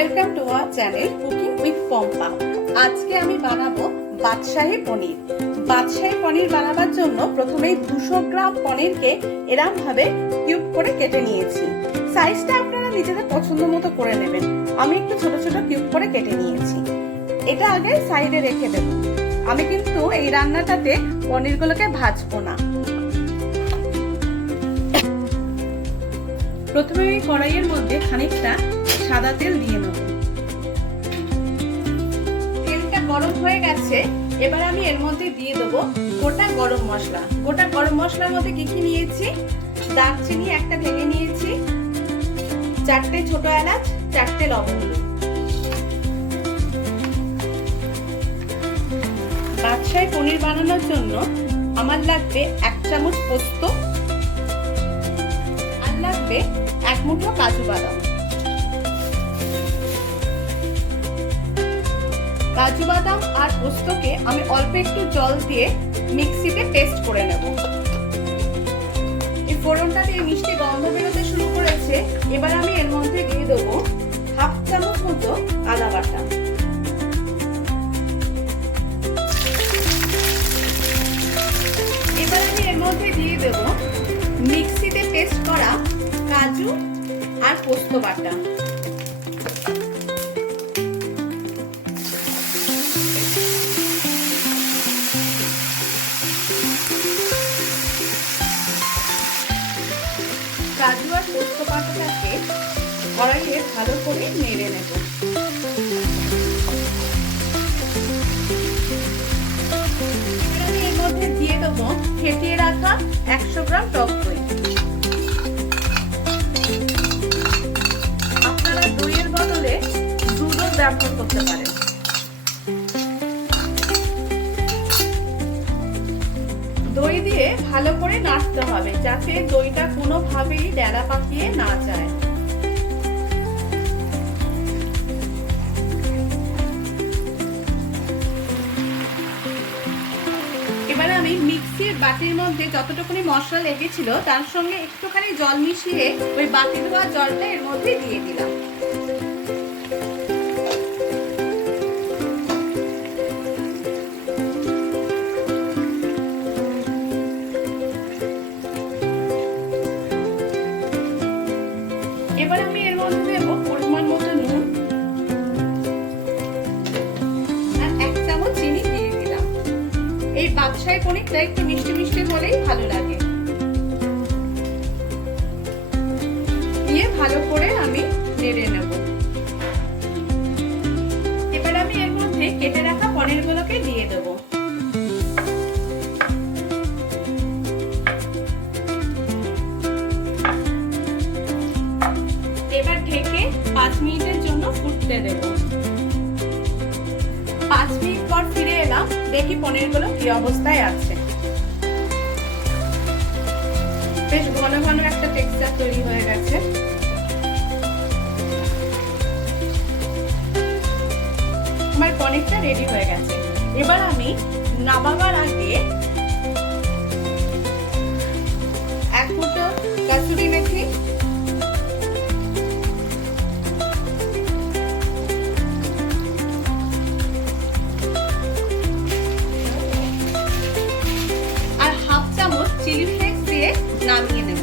Welcome to our channel cooking with Pampa. আজকে আমি বানাবো বাদশাহী পনির। বাদশাহী পনির বানাবার জন্য প্রথমেই 200 গ্রাম পনিরকে এরকম ভাবে কিউব করে কেটে নিয়েছি। সাইজটা আপনারা নিজেদের পছন্দ মতো করে নেবেন। আমি একটু ছোট ছোট কিউব করে কেটে নিয়েছি। এটা আগে সাইডে রেখে দেব। আমি কিন্তু এই রান্নাটাতে পনিরগুলোকে ভাজবো না। প্রথমে এই কড়াইয়ের মধ্যে খানিকটা সাদা তেল দিয়ে নেব। তেলটা গরম হয়ে গেছে, এবার আমি এর মধ্যে দিয়ে দেব গোটা গরম মশলা। গোটা গরম মশলার মধ্যে কি কি নিয়েছি? দারচিনি একটা ভেঙে নিয়েছি, 4টে ছোট এলাচ, 4টে লবঙ্গ। বাদশাহী পনির বানানোর জন্য আমার লাগবে 1 চামচ পোস্ত, আর লাগবে 1 মুঠো কাজু বাদাম। কাজু বাদাম আর পোস্তকে আমি অল্প একটু জল দিয়ে মিক্সিতে পেস্ট করে নেব। এই ফোড়নটা দিয়ে মিষ্টি গন্ধ বেরোতে শুরু করেছে। এবার আমি এর মধ্যে দিয়ে দেবো 1/2 চামচ মতো আদা বাটা। এবার আমি এর মধ্যে দিয়ে দেব মিক্সিতে পেস্ট করা কাজু আর পোস্ত বাটা। কাজু আর পোস্ত বাটাটাকে কড়াইয়ে ভালো করে নেড়ে নেব। আমি এর মধ্যে দিয়ে দেবো ফেটিয়ে রাখা 100 গ্রাম টক দই। আপনারা দইয়ের বদলে দুধও ব্যবহার করতে পারেন। দই দিয়ে ভালো করে নাড়তে হবে যাতে দইটা কোনোভাবেই ডেলা পাকিয়ে না যায়। এবার আমি মিক্সির বাটির মধ্যে যতটুকুনি মশলা লেগেছিল তার সঙ্গে একটুখানি জল মিশিয়ে ওই বাটি ধোয়া জলটা এর মধ্যে দিয়ে দিলাম। এবার আমি এর মধ্যে দেব পরিমাণ মতো নুন আর 1 চামচ চিনি দিয়ে দিলাম। এই বাদশাহী পনিরটা একটু মিষ্টি মিষ্টি হলেই ভালো লাগে। দিয়ে ভালো করে আমি নেড়ে নেব। এবার আমি এর মধ্যে কেটে রাখা পনিরগুলোকে দিয়ে দেব। এবার ঢেকে 5 মিনিটের জন্য ফুটতে দেব। 5 মিনিট পর ফিরে এলাম, দেখি পনিরগুলো কি অবস্থায় আছে। বেশ ঘন ঘন একটা টেক্সচার তৈরি হয়ে গেছে। আমার পনিরটা রেডি হয়ে গেছে। এবার আমি নামাবার আগে 1 মুঠো কসুরি মেথি, চিলি ফ্লেক্স দিয়ে নামিয়ে নেব।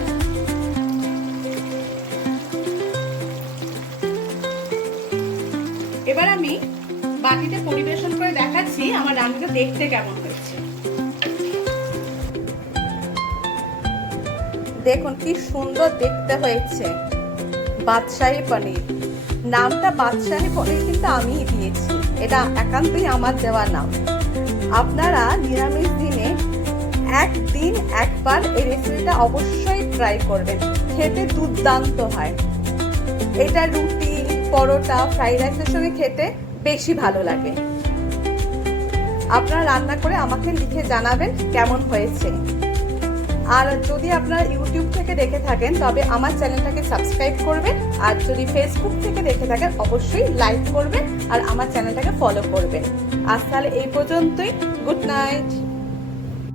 এবার আমি বাটিতে পরিবেশন করে দেখাচ্ছি আমার রান্নাটা দেখতে কেমন হয়েছে। দেখুন কি সুন্দর দেখতে হয়েছে বাদশাহী পনির। নামটা বাদশাহী পনির কিন্তু আমিই দিয়েছি, এটা একান্তই আমার দেওয়া নাম। আপনারা নিরামিষ দিনে একদিন একবার এই রেসিপিটা অবশ্যই ট্রাই করবেন, খেতে দুর্দান্ত হয়। এটা রুটি, পরোটা, ফ্রাইড রাইসের সঙ্গে খেতে বেশি ভালো লাগে। আপনারা রান্না করে আমাকে লিখে জানাবেন কেমন হয়েছে। আর যদি আপনারা ইউটিউব থেকে দেখে থাকেন তবে আমার চ্যানেলটাকে সাবস্ক্রাইব করবেন, আর যদি ফেসবুক থেকে দেখে থাকেন অবশ্যই লাইক করবেন আর আমার চ্যানেলটাকে ফলো করবেন। আজ তাহলে এই পর্যন্তই। Good night.